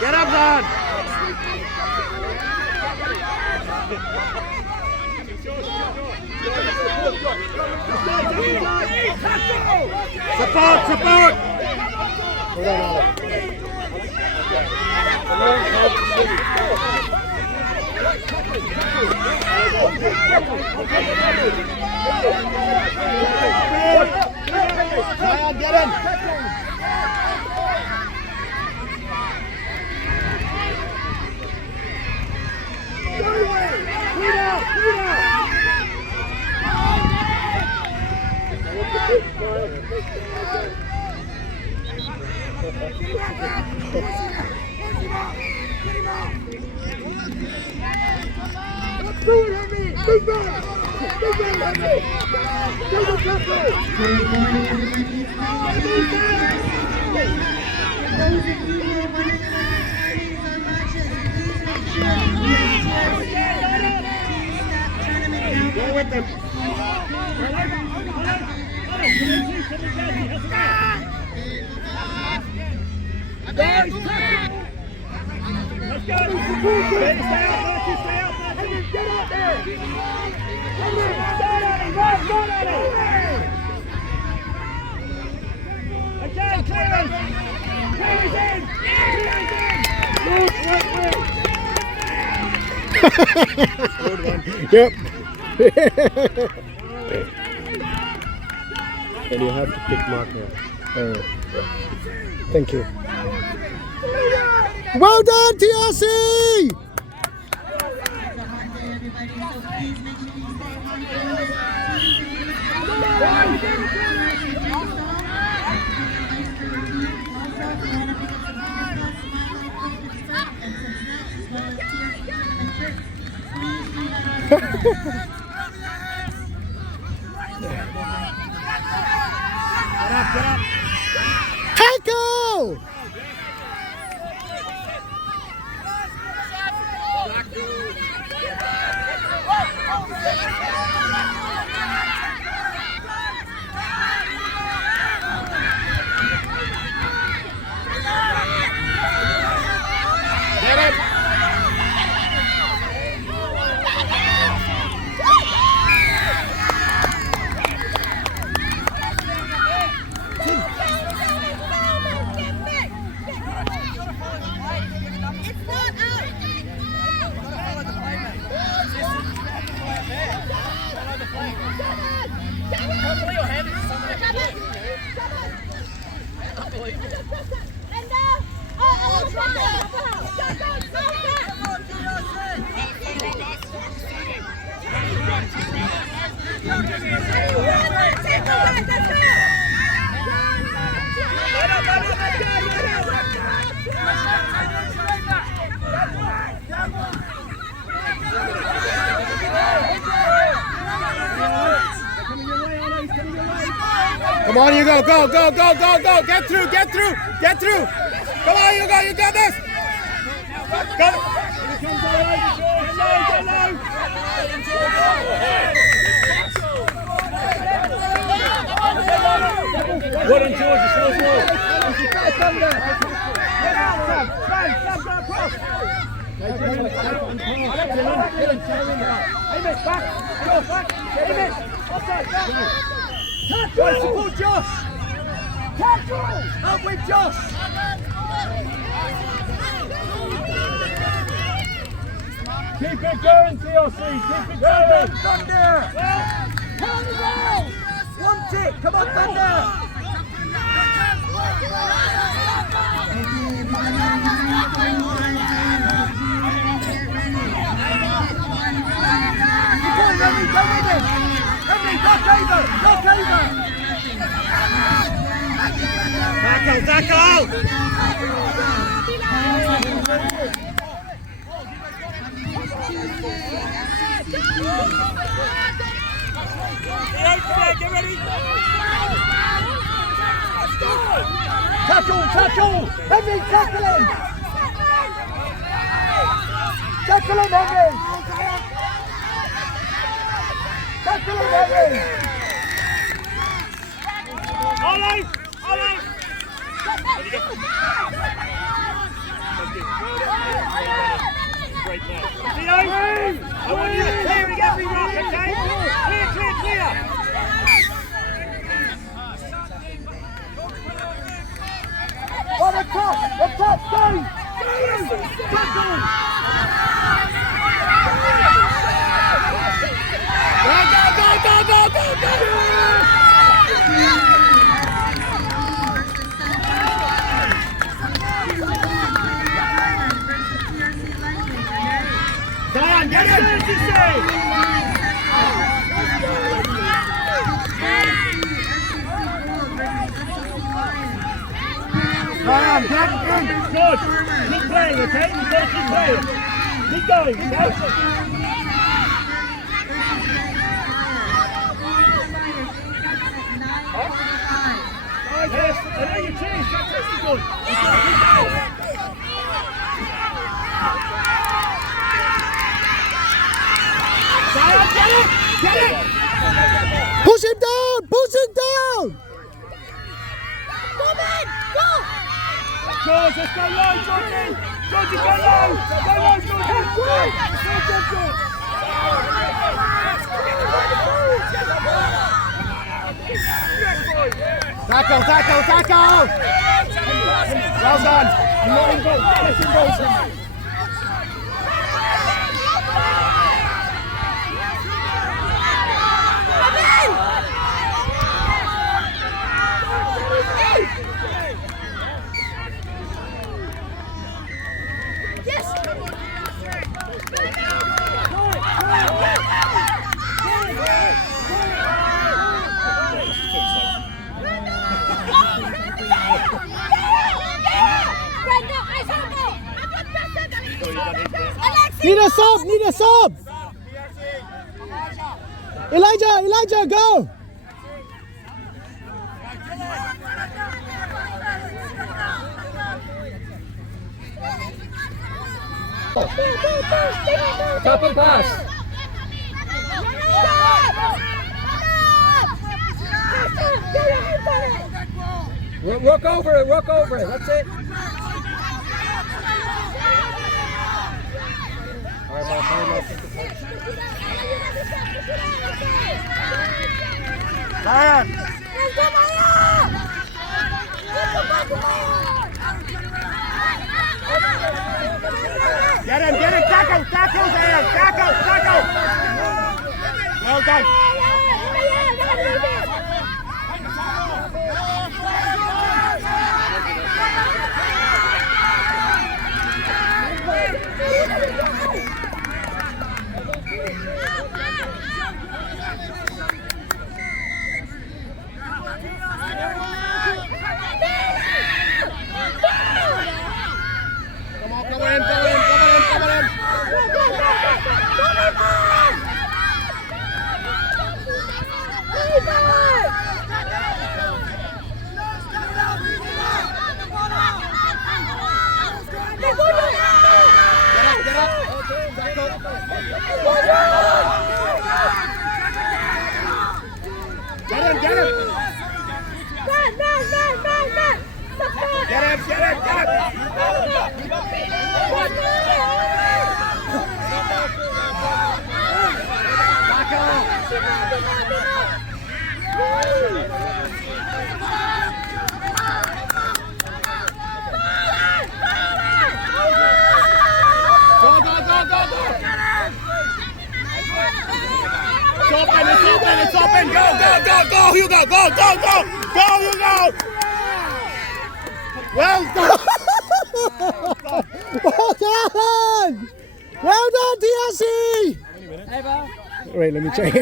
Get up, Zan! Support, support! Ryan, get in! Go with them. Let's go! Stay out, get out there! Run at it! Again, clearance! Clearance in! Good one. Yep. And you have to pick marker. Thank you. Well done, TRC! Get up! Tackle! Get it! Come on, you go, go, go, go, go, go. Get through, get through, get through. Come on, you go, you got this. Go. What in George, slow, slow. Get out, Sam. Sam, go across. Aim it, back. Go, back. Aim it. Offside, back. Tackle! Support Josh! Tackle! Up with Josh! Keep it going, TRC! Keep it going! Thunder! Turn around! One tick! Come on, Thunder! Support Remy, go with him! Remy, knock over! Knock over! Tackle, tackle! Get ready! Tackle, tackle! Heavy, tackle him! Tackle him, Heavy! Tackle him, Heavy! Ollie! Ollie! Great man. Theo! I want you clearing every rock, okay? Clear, clear, clear! On the top, stay! Tackle! Go! Diane, get him! Diane, get him! Good! Keep playing, okay? You've got to keep playing. Keep going, go! Yes, I know you changed, that's good. Get it! Get it! Push him down! Push him down! Go, man! Go! George, let's go low, Georgie! Georgie, go low! Go low, Georgie! Tackle, tackle, tackle! Well done! I'm not involved. Get involved in me. Need a sub! Need a sub! Elijah, go! Top and pass. Work over it, that's it. Diane! Get him, tackle, Diane, tackle! Well done. Come on, come in. Get him! Get him! It's open! Go, Hugo! Go, Hugo! Well done! Well done, TRC! Wait, let me check.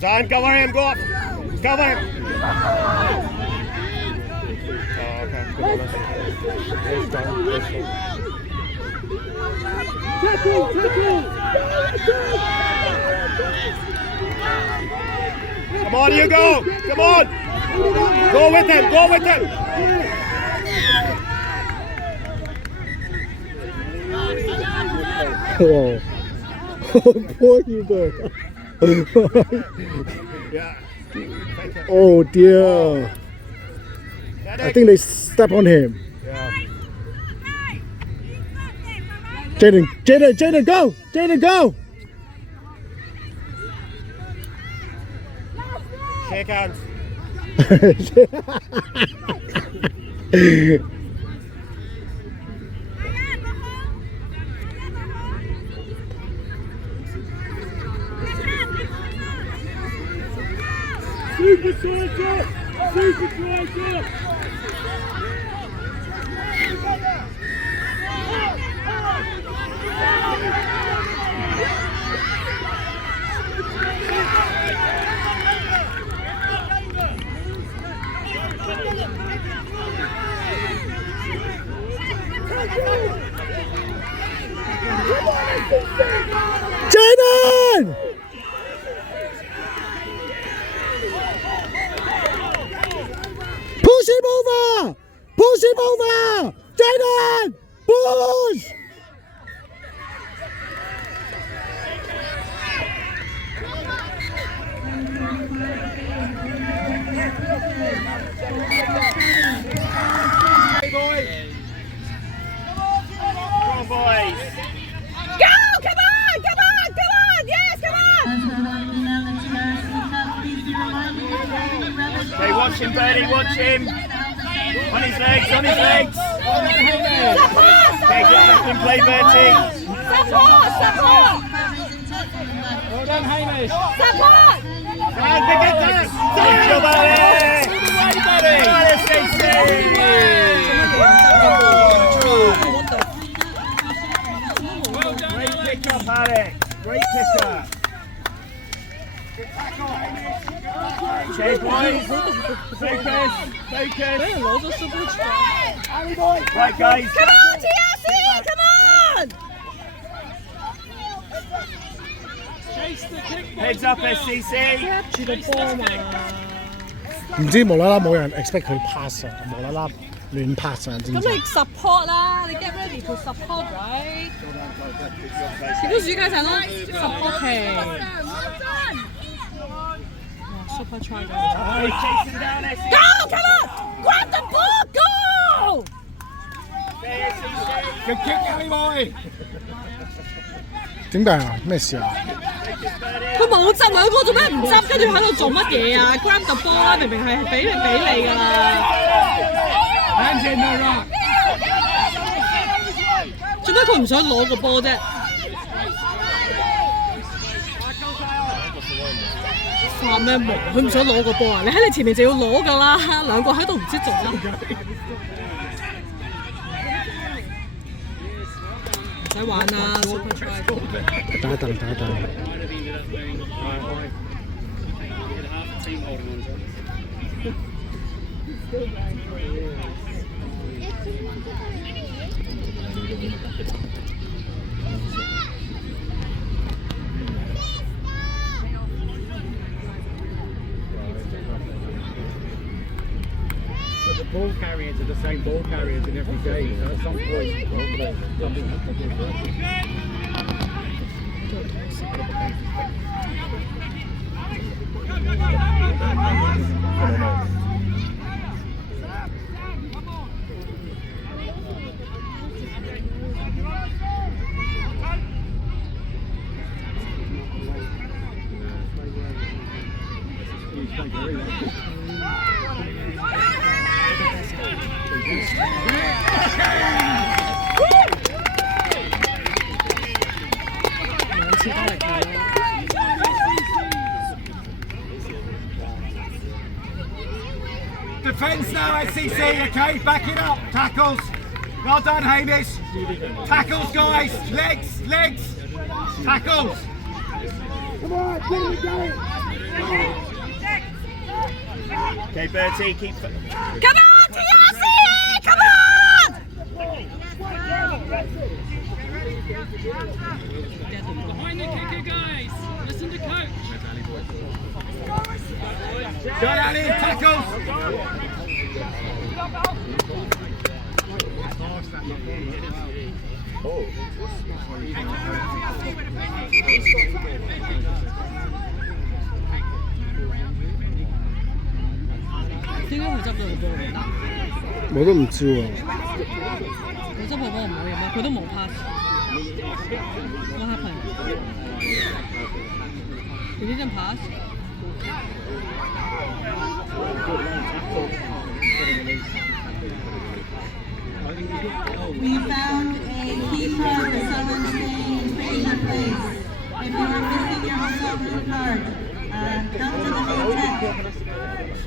Zion, cover him, go up! Cover him! Oh, okay. Come on, Hugo! Come on! Go with him! Go with him! Oh, poor Hugo. Yeah. Oh dear. I think they step on him. Yeah. Jaden, go! Jaden, go! Shake hands. Super striker! Super striker! Jaden! Push him over! Push him over! Jaden! Push! Hey boys! Come on boys! Go! Come on! Come on! Come on! Yes, come on! Hey, watch him, Birdie, watch him! On his legs, on his legs! Okay, get up and play, Bertie! Support! Well done, Hamish! Support! And pick it up! Thank you, buddy! Great pick up, Alex! Great pick up! Okay, boys! Focus! Focus! Right, guys! Come on, TRC! Come on! Heads up, SCC! 住個波嘛，唔知無啦啦冇人 expect 佢 pass 啊，無啦啦亂 pass 啊，知唔知？咁你 support 啦，你 get ready to support, right? Because you guys are not supporting. Wow, super try, guys. Hey, chasing down SCC! Go! Come on! Grab the ball! Go! Good kick, Harry boy! 點解啊？咩事啊？佢冇執兩個做咩唔執？跟住喺度做乜嘢啊 ？Grab the ball 啦，明明係俾你㗎啦。Hands in the rock! 做咩佢唔想攞個波啫？發咩夢？佢唔想攞個波啊！你喺你前面就要攞㗎啦，兩個喺度唔知做乜。唔使玩啦 ，Super Try。打凳打凳。But the ball carriers are the same ball carriers in every game. So at some point, something has to Defence now, SCC, okay? Back it up. Tackles. Well done, Hamish. Tackles, guys. Legs, legs. Tackles. Come on, keep it going. Okay, Bertie, keep... Come on, TRC! Come 點解佢執咗個波？我都唔知喎。佢執個波唔可以咩？佢都冇 pass。What happened? He didn't pass. We found a keeper for someone staying in patient place. If you are missing your hotel card, come to the main tent.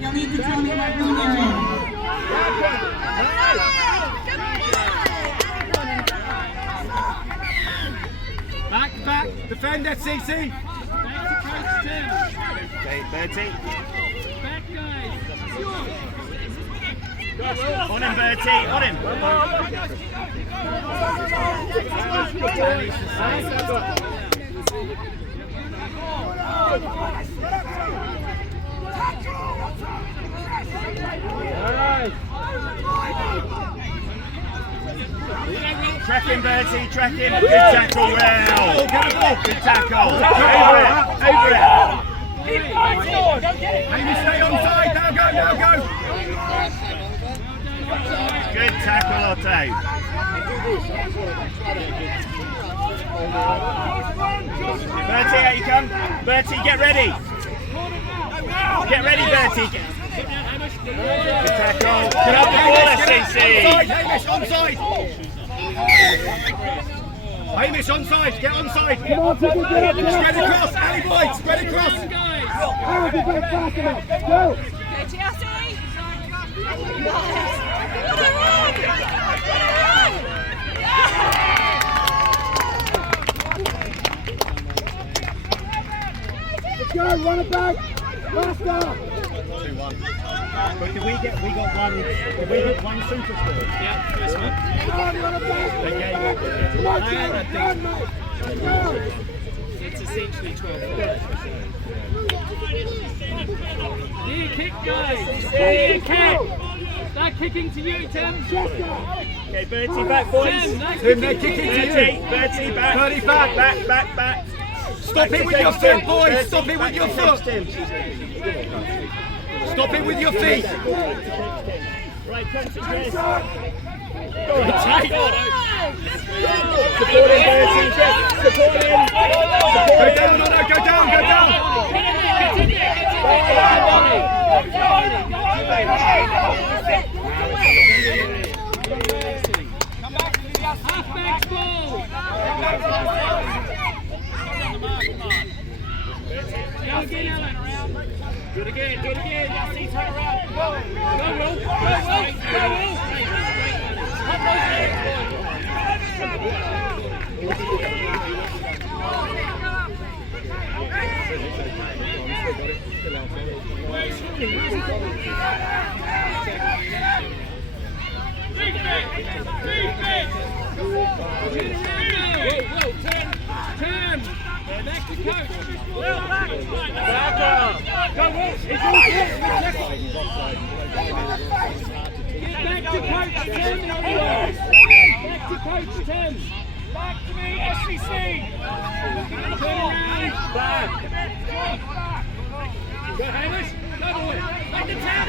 You'll need to tell me what room you're in. Back, defend that, CC. Okay, Bertie. Back, guys. On him, Bertie, on him. Track him, Bertie, track him. Good tackle, well. Good tackle. Over it. Amy, stay onside. Now go. Good tackle, Otto. Bertie, out you come. Bertie, get ready. Get ready, Bertie. Good tackle. Get up the ball, CC. Onside. Hamish, onside. Get onside. Spread across. Ali boy, spread across. Go, TRC! What a run! Let's go, run it back. Faster. 2-1. But did we get one super score? Yeah, first one. It's essentially 12. Near kick, guys. Near kick. They're kicking to you, Tim. Okay, Bertie back, boys. Tim, they're kicking to you. Bertie back. Bertie Back. Stop it with your foot, boys. Stop it with your foot. Stop it with your feet. Right, come to Chris. Support Support him, Bertie. Support him. Go down, no, go down. Halfback's ball. Go again, Alan. Do it again. Yassi, turn around. Go, Will. Up those legs, Turn. Back to coach. Go, Will. It's all good. Get back to coach Tim. Back to coach Tim. Back to me, SCC. Turn around. Back. Go, Hamish. Go, boy. Back to tap.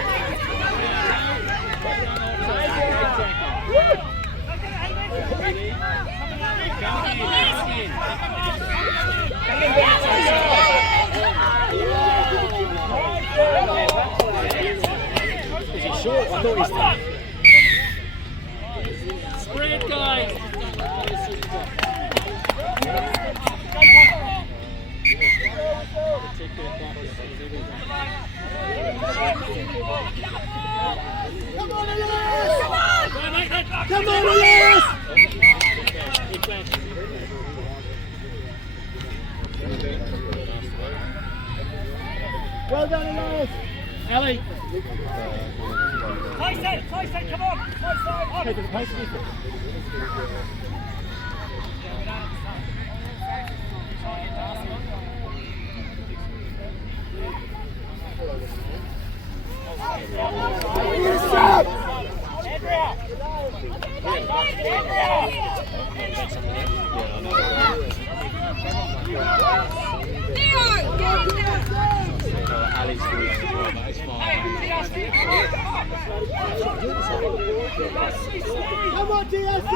Is he short? I thought he's Spread, guys. Come on, Elias! Well done, Elias! Ellie. Close set, come on! Close side, on! Take the post, Come on, TRC!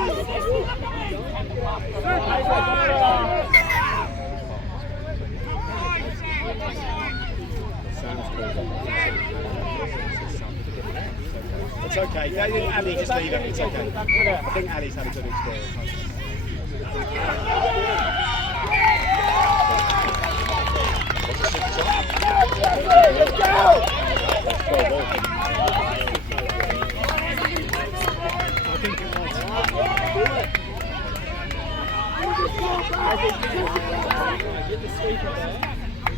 It's okay. Ali, just leave it. It's okay. I think Ali's had a good experience.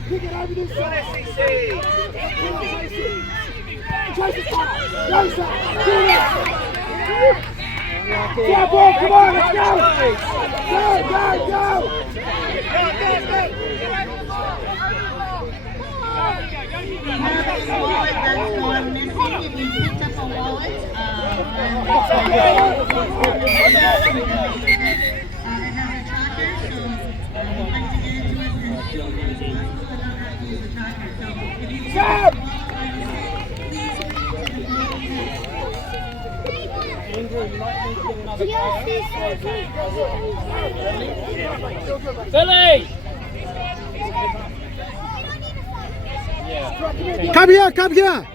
Kick it over this side. Chase it, go, sir. Yeah, boy, come on, let's go. Go. We have a wallet that's gone missing. If you picked up a wallet, I have a tracker, so we'd like to get into it as soon as possible. I don't know how to use the tracker, so if you can Billy! Come here, come here.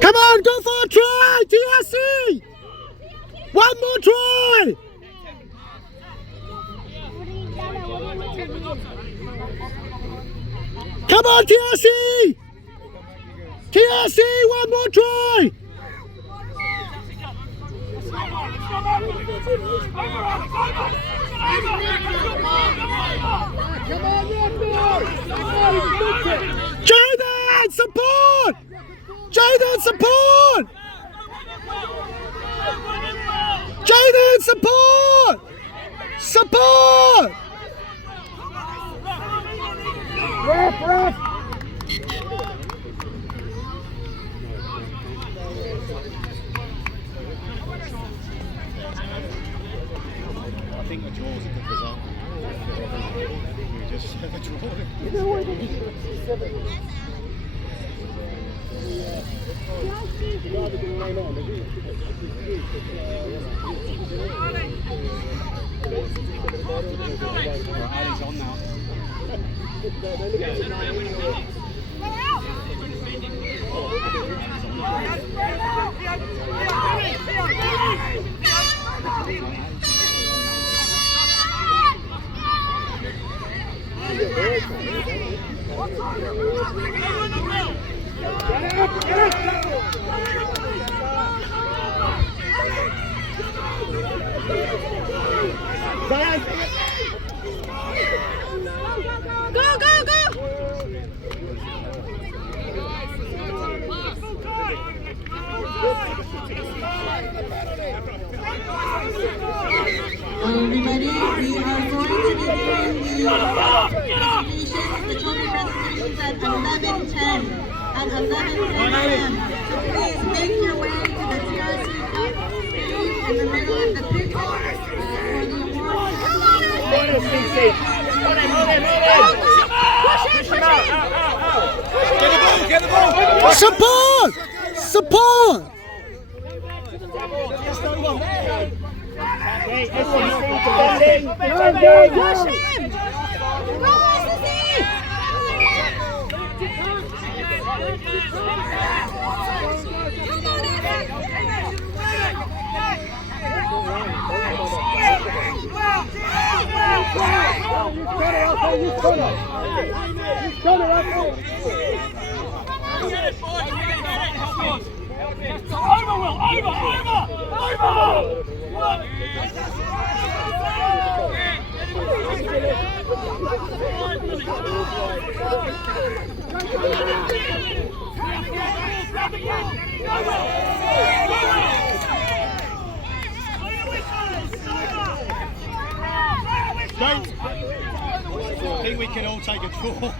Come on, go for a try, TRC! One more try! Come on, TRC! TRC, one more try! Jaden, support! Jaden, support! Jaden, support! Support! Ref! I think the draw's a good result. We just have a draw. Ali's on now. Everybody, we are going to be doing the presentations, the trophy presentations at 11:10 and 11:10 a.m. So please make your way to the TRC CUP stage in the middle of the pit for the awards. Get the ball! Support! Support! Over! I think we can all take a draw.